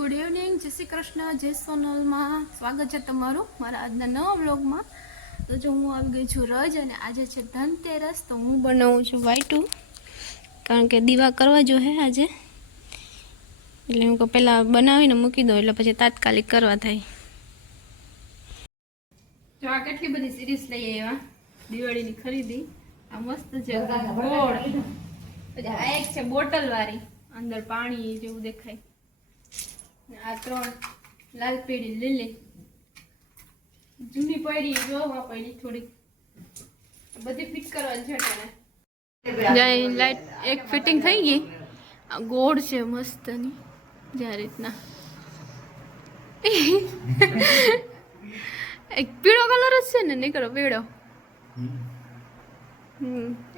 Good evening, જય શ્રી કૃષ્ણ, જય સોનલમાં સ્વાગત છે તમારું મારા આજના નવા વ્લોગમાં। તો જો હું આવી ગઈ છું રજ અને આજે છે ધનતેરસ, તો હું બનાવું છું વાઈટું કારણ કે દીવા કરવા જો હે આજે, એટલે હું પહેલાં બનાવીને મૂકી દઉં એટલે પછી તાત્કાલિક કરવા થાય। જો આ કેટલી બધી સિરીઝ લઈ આવ્યા દિવાળીની ખરીદી। આ મસ્ત છે ગોળ, પછી આ એક છે બોટલવાળી, અંદર પાણી જેવું દેખાય। આ ત્રણ લાલ પીળી લીલી જૂની પડી જોવા પડી થોડી બધી ફિટ કરવાની છે તેને। લાઈટ એક ફિટિંગ થઈ ગઈ। આ ગોળ છે મસ્તની જ્યાં રીતના એક પીળો કલર જ છે ને નીકળો પીળો,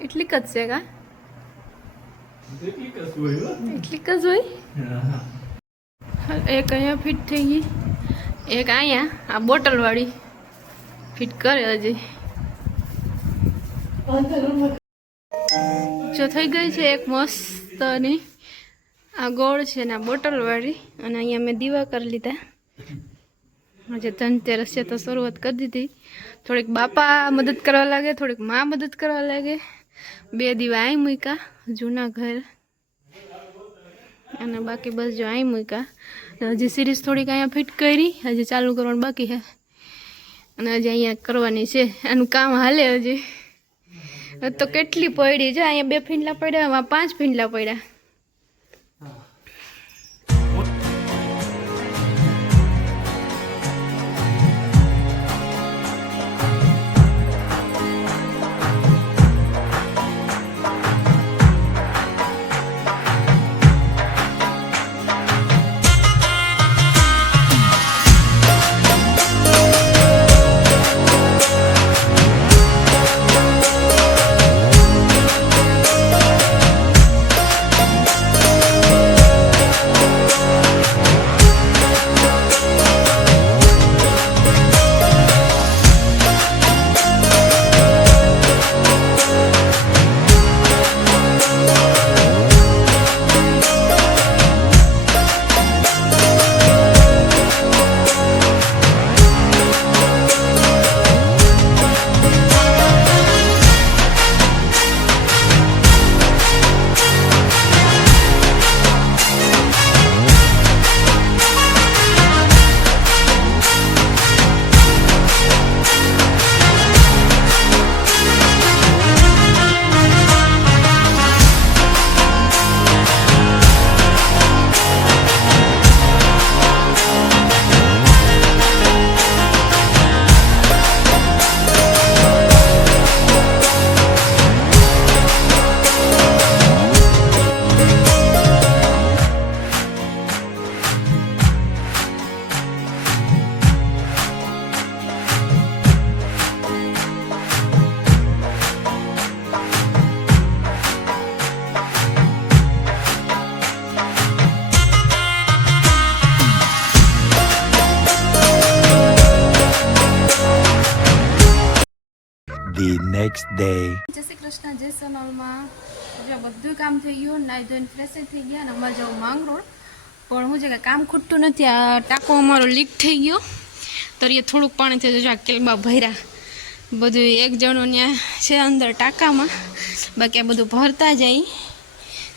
એટલી જ છે કા એટલી જ હોય। એક અહીંયા ફિટ થઈ ગઈ, એક અહીંયા આ બોટલ વાળી ફિટ કરે હજી। જો થઈ ગઈ છે એક મસ્તની આ ગોળ છે ને આ બોટલ વાળી, અને અહીંયા મેં દીવા કરી લીધા। આજે ધનતેરસ છે તો શરૂઆત કરી દીધી। થોડીક બાપા મદદ કરવા લાગે, થોડીક માં મદદ કરવા લાગે। બે દીવા અહીં મૂક્યા જૂના ઘર, અને બાકી બસ જો અહીં મૂક્યા। હજી સિરીઝ થોડીક અહીંયા ફિટ કરી, હજી ચાલુ કરવાનું બાકી છે, અને હજી અહીંયા કરવાની છે, આનું કામ હાલે હજી। તો કેટલી પડી છે, અહીંયા 2 ફીંડલા પડ્યા, આમાં 5 ફીંડલા પડ્યા। The next day. જય શ્રી કૃષ્ણ, જય સોનલમાં જો બધું કામ થઈ ગયું, નાઈ ધોઈને ફ્રેશ થઈ ગયા, અને અમારે જવું માંગરોળ, પણ હું છે કે કામ ખૂટતું નથી। આ ટાંકો અમારો લીક થઈ ગયો, તરીએ થોડુંક પાણી થઈ જાય, કેલબા ભર્યા બધું એક જણો ત્યાં છે અંદર ટાંકામાં, બાકી આ બધું ભરતા જાય,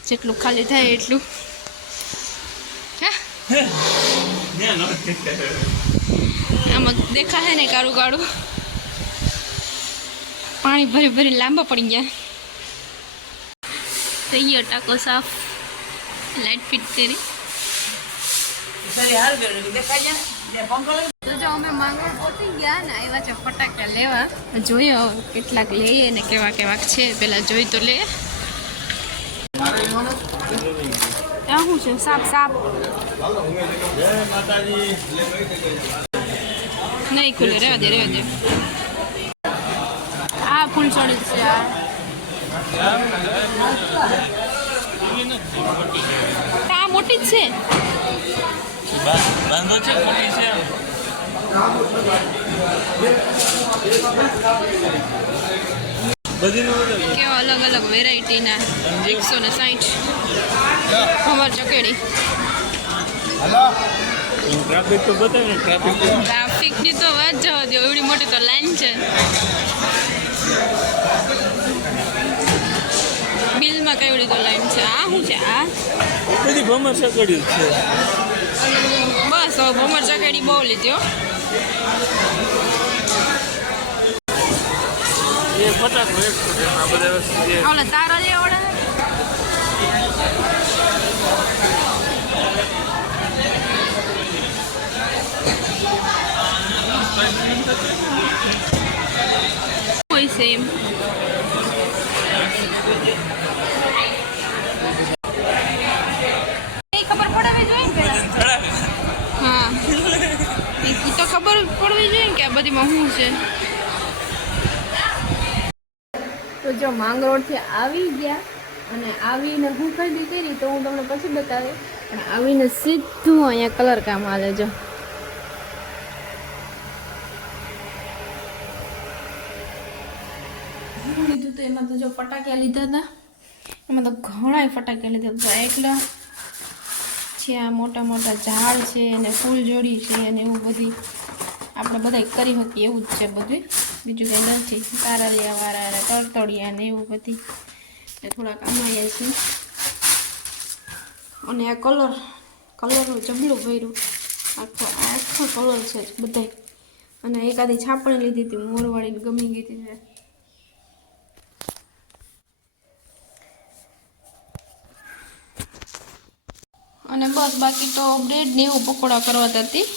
જેટલું ખાલી થાય એટલું। આમાં દેખાશે ને કાળું કાળું પાણી ભરી ભરી લાંબા પડી ગયા। થઈ ગયો ટાંકો સાફ, લાઈટ ફિટ કરી। તો જો અમે માંગરોળ પહોંચી ગયા ને આવ્યા છે ફટાકા લેવા, જોઈએ કેટલાક લઈએ ને કેવા કેવાક છે, પેલા જોઈ તો લે। આ શું છે? સાપ સાપ નહીં ખુલે, રહેવા દે રહેવા દે। આ ફૂલછોડી છે, આ મોટી જ છે, કેવા અલગ અલગ વેરાયટીના 160 ખબર ચકેડી। ટ્રાફિક તો બતાવે ને ટ્રાફિક તો ટ્રાફિકની તો વાત જવા દો, એવડી મોટી તો લાઈન છે. બિલમાં કેવડી તો લાઈન છે. આ શું છે? આ બધી ભમર સકડ્યું છે. બસ હવે ભમર ચકેડી બહુ લીધી હો. એ ફટાકડો 100 છે આ બધા વસ્તુ છે. ઓલા તારા જે ઓડા હોય છે એમ. એ ખબર પડવી જોઈએ ને પેલા. હા એ તો ખબર પડવી જોઈએ ને કે આ બધીમાં શું છે. તો જો માંગરોળથી આવી ગયા અને આવીને હું ખરીદી કરી તો હું તમને પછી બતાવી. પણ આવીને સીધું અહીંયા કલર કામ હાલે. જો હું લીધું તો એમાં તો જો ફટાક્યા લીધા હતા. એમાં તો ઘણા ફટાક્યા લીધા હતા. એકલા છે, આ મોટા મોટા ઝાડ છે અને ફૂલ જોડી છે અને એવું બધી આપણે બધા કરી શકીએ એવું જ છે બધું. બીજું કંઈ નથી. તારાલિયાવાળા અને તરતડિયા ને એવું બધી એ થોડાક આમાયા છે. અને આ કલરનું જબલું ભર્યું આખો કલર છે બધા. અને એકાદી છાપણી લીધી હતી મોરવાળી, ગમી ગઈ હતી. અને બસ બાકી તો બ્રેડ ને એવું પકોડા કરવા હતી.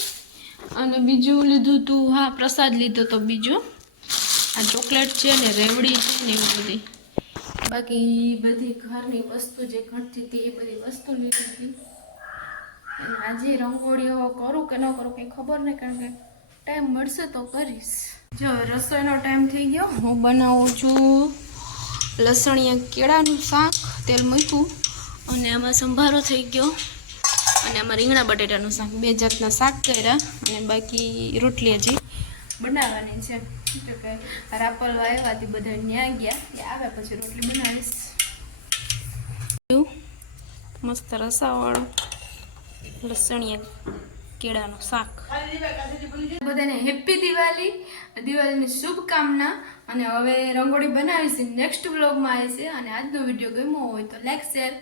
અને બીજું લીધું હતું, હા પ્રસાદ લીધો તો બીજું આ ચોકલેટ છે ને રેવડી છે ને એવું બધી. બાકી બધી ઘરની વસ્તુ જે ઘટતી હતી એ બધી વસ્તુ લીધી હતી. અને આજે રંગોળીઓ કરું કે ન કરું કંઈ ખબર નહીં, કારણ કે ટાઈમ મળશે તો કરીશ. જો રસોઈનો ટાઈમ થઈ ગયો. હું બનાવું છું લસણિયા કેળાનું શાક. તેલ મૂક્યું અને આમાં સંભારો થઈ ગયો અને આમાં રીંગણા બટેટાનું શાક. 2 જાતના શાક કર્યા અને બાકી રોટલી હજી બનાવવાની છે. તો કે રાપલ આવ્યાથી બધા ન્યા ગયા, એ આવે પછી રોટલી બનાવીશ. મસ્ત રસાવાળું લસણિયા કેળાનું શાક. બધાને હેપી દિવાળી, દિવાળીની શુભકામના. અને હવે રંગોળી બનાવીશ, નેક્સ્ટ વ્લોગમાં આવે છે. અને આજનો વિડીયો ગમ્યો હોય તો લાઈક, શેર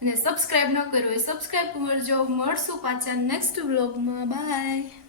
અને સબસ્ક્રાઈબ ન કર્યો હોય સબસ્ક્રાઈબ કરજો. મળશું પાછા નેક્સ્ટ વ્લોગમાં. બાય.